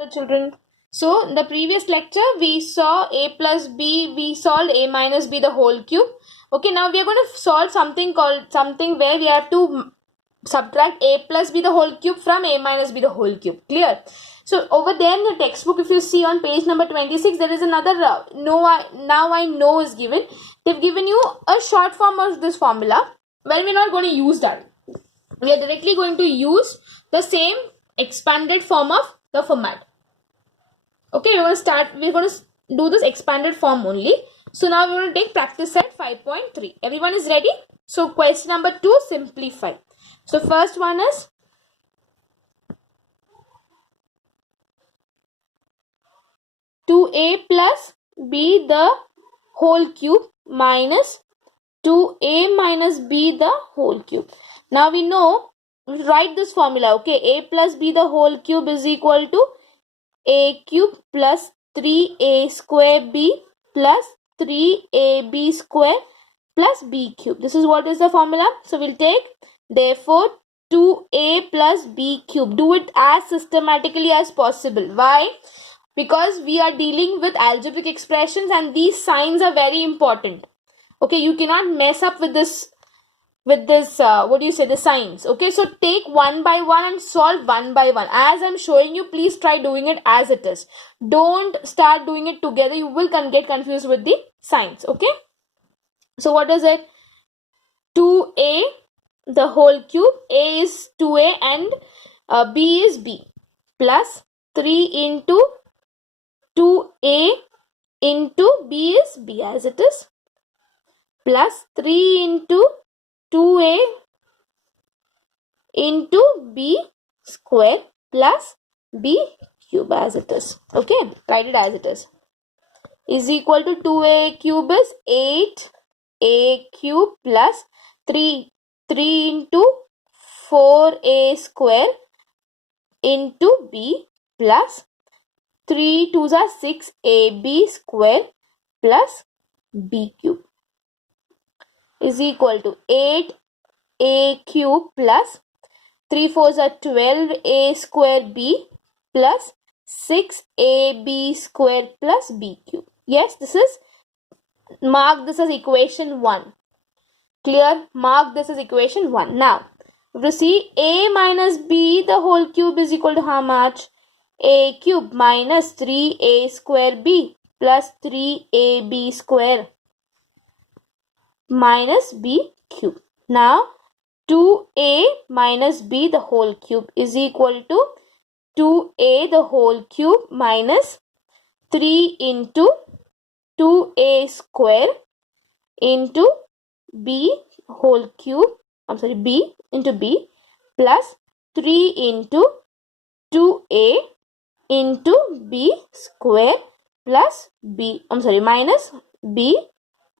So children, so in the previous lecture we saw a plus b, we solved a minus b the whole cube. Okay, now we are going to solve something where we have to subtract a plus b the whole cube from a minus b the whole cube. Clear? So over there in the textbook, if you see on page number 26, there is another now I know is given. They've given you a short form of this formula. Well, we're not going to use that. We are directly going to use the same expanded form of the format. Okay, we're going to do this expanded form only. So now we're going to take practice set 5.3. Everyone is ready? So question number 2, simplify. So first one is two a plus b the whole cube minus 2a minus b the whole cube. Now we know, write this formula. Okay, a plus b the whole cube is equal to a cube plus 3a square b plus 3ab square plus b cube. This is what is the formula. So we'll take, therefore, 2a plus b cube. Do it as systematically as possible. Why? Because we are dealing with algebraic expressions and these signs are very important. Okay, you cannot mess up with this the signs. Okay, so take one by one and solve one by one. As I'm showing you, please try doing it as it is. Don't start doing it together. You will get confused with the signs. Okay, so what is it? 2a the whole cube. A is 2a and b is b, plus 3 into 2a into b is b as it is, plus 3 into 2a into b square plus b cube as it is. Okay, write it as it is equal to 2a cube is 8a cube plus 3 into 4a square into b plus 3 2s are 6ab square plus b cube is equal to 8a cube plus 3 4s are 12a square b plus 6ab square plus b cube. Yes, this is, mark this as equation 1. Clear? Mark this as equation 1. Now, if you see, a minus b the whole cube is equal to how much? A cube minus 3a square b plus 3ab square minus b cube. Now 2a minus b the whole cube is equal to 2a the whole cube minus 3 into 2a square into b whole cube, b into b plus 3 into 2a into b square plus minus b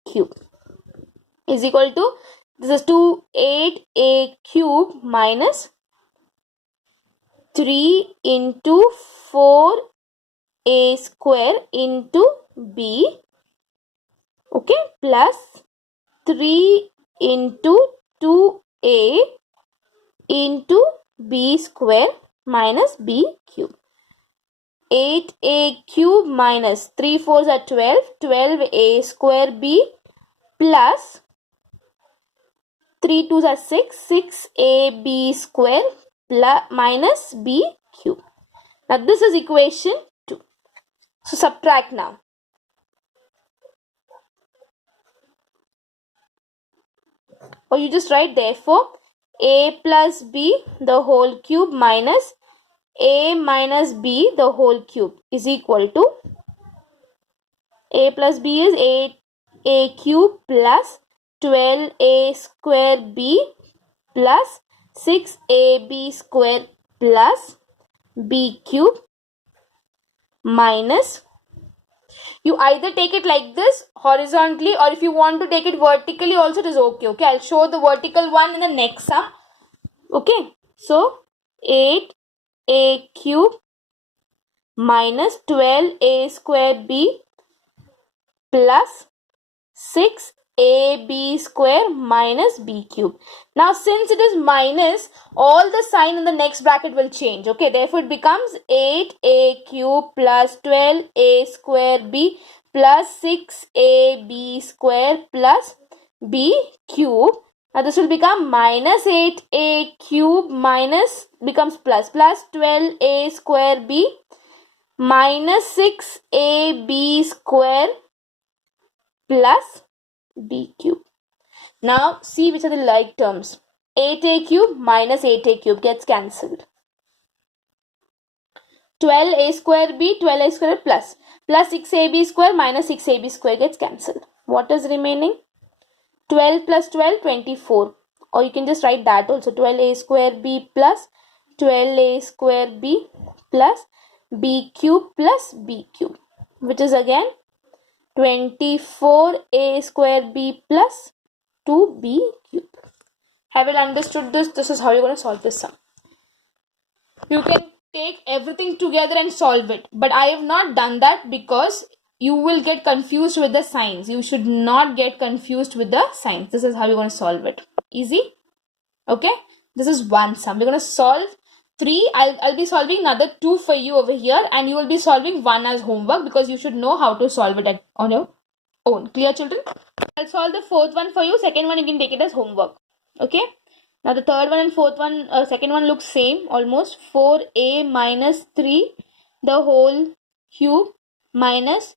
cube is equal to, this is 8a cube minus 3 into 4a square into b, okay, plus 3 into 2a into b square minus b cube. 8a cube minus 3 4s are 12a square b plus 3 2s are 6ab square plus minus b cube. Now this is equation 2. So subtract now. Or you just write, therefore, a plus b the whole cube minus a minus b the whole cube is equal to, a plus b is 8a cube plus 12a square b plus 6ab square plus b cube minus, you either take it like this horizontally, or if you want to take it vertically also it is okay. Okay, I'll show the vertical one in the next sum. Okay, so 8a cube minus 12a square b plus ab square minus b cube. Now since it is minus, all the sign in the next bracket will change. Okay, therefore it becomes 8a cube plus 12a square b plus 6ab square plus b cube. Now this will become minus 8a cube minus becomes plus 12a square b minus 6ab square plus b cube. Now see which are the like terms. 8a cube minus 8a cube gets cancelled. 12a square b, 12a square plus 6ab square minus 6ab square gets cancelled. What is remaining? 12 plus 12, 24. Or you can just write that also. 12a square b plus 12a square b plus b cube plus b cube, which is again 24a square b plus 2b cube. Have you understood this? This is how you're going to solve this sum. You can take everything together and solve it, but I have not done that because you will get confused with the signs. You should not get confused with the signs. This is how you're going to solve it. Easy? Okay? This is one sum. We're going to solve 3. I'll be solving another 2 for you over here, and you will be solving 1 as homework because you should know how to solve it on your own. Clear, children? I'll solve the 4th one for you. 2nd one you can take it as homework. Okay? Now the 3rd one and 4th one, 2nd one looks same almost. 4a minus 3 the whole cube minus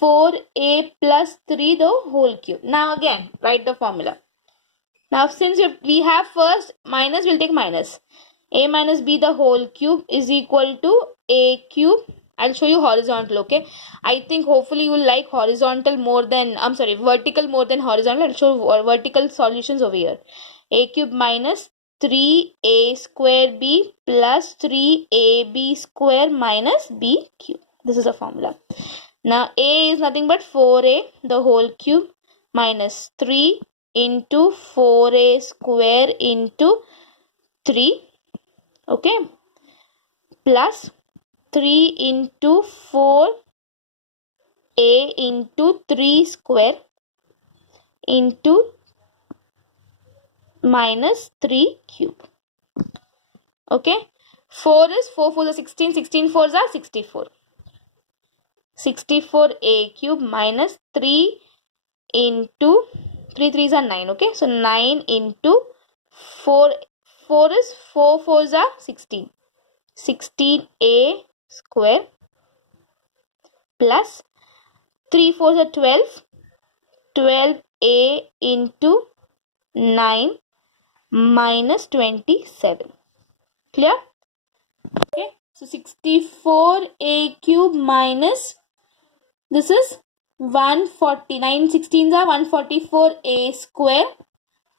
4a plus 3 the whole cube. Now again write the formula. Now since we have first minus, we'll take minus. A minus b the whole cube is equal to a cube. I'll show you horizontal, okay? I think hopefully you will like horizontal more than, vertical more than horizontal. I'll show vertical solutions over here. A cube minus 3a square b plus 3ab square minus b cube. This is the formula. Now a is nothing but 4a the whole cube minus 3 into 4a square into 3, okay, plus 3 into 4a into 3 square into minus 3 cube. Okay, 4 is 4 4s are 16, 16 4s are 64. 64a cube minus 3 into 3 3s are 9. Okay, so 9 into 4 is 4 4s are 16. 16a square plus 3 4s are 12. 12a into 9 minus 27. Clear? Okay, so 64a cube minus, this is 149. 16s are 144a square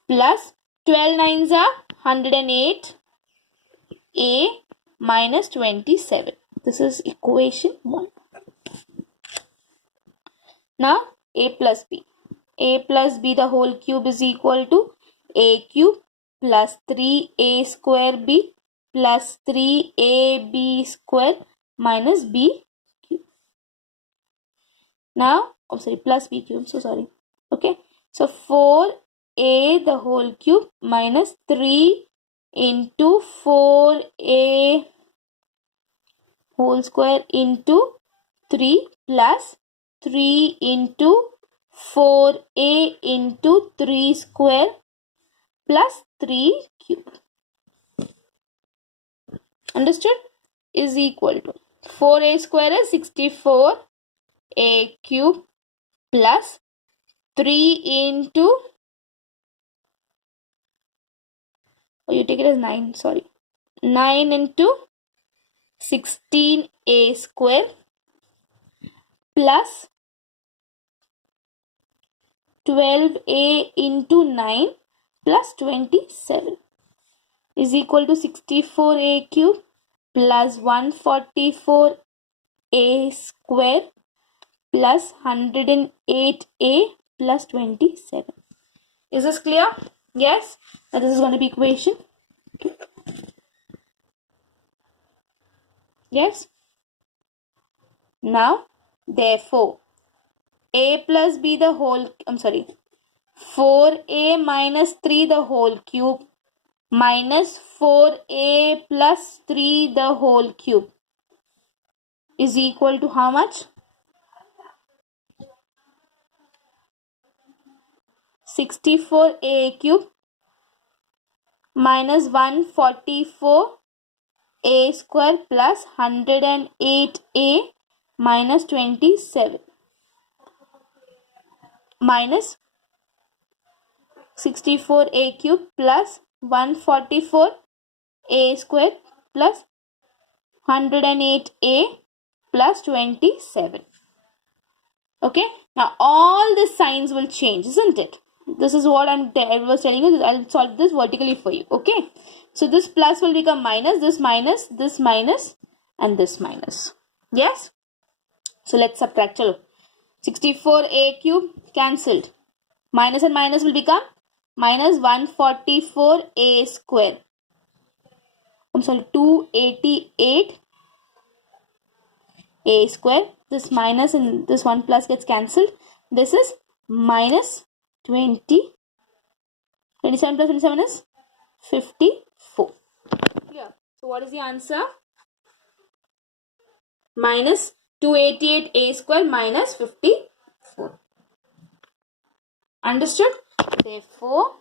plus 12 9s are 108 a minus 27. This is equation 1. Now a plus b. A plus b the whole cube is equal to a cube plus 3a square b plus 3ab square minus b cube. Now, plus b cube, so sorry. Okay, so 4a the whole cube minus 3 into 4a whole square into 3 plus 3 into 4a into 3 square plus 3 cube. Understood? Is equal to 4a square is 64a cube plus 3 into, you take it as 9, sorry, 9 into 16a square plus 12a into 9 plus 27 is equal to 64a cube plus 144a square plus 108a plus 27. Is this clear? Yes? Now this is going to be equation 2. Yes? Now, therefore, a plus b the whole, 4a minus 3 the whole cube minus 4a plus 3 the whole cube is equal to how much? 64a cube minus 144a square plus 108a minus 27 minus 64a cube plus 144a square plus 108a plus 27. Okay, now all the signs will change, isn't it? This is what I was telling you. I'll solve this vertically for you. Okay, so this plus will become minus, this minus, this minus, and this minus. Yes, so let's subtract. 64a cube cancelled, minus and minus will become minus 144a square. I'm sorry, 288 a square. This minus and this 1 plus gets cancelled. This is minus 20. 27 plus 27 is 54. Clear? So what is the answer? Minus 288 a square minus 54. Understood? Therefore,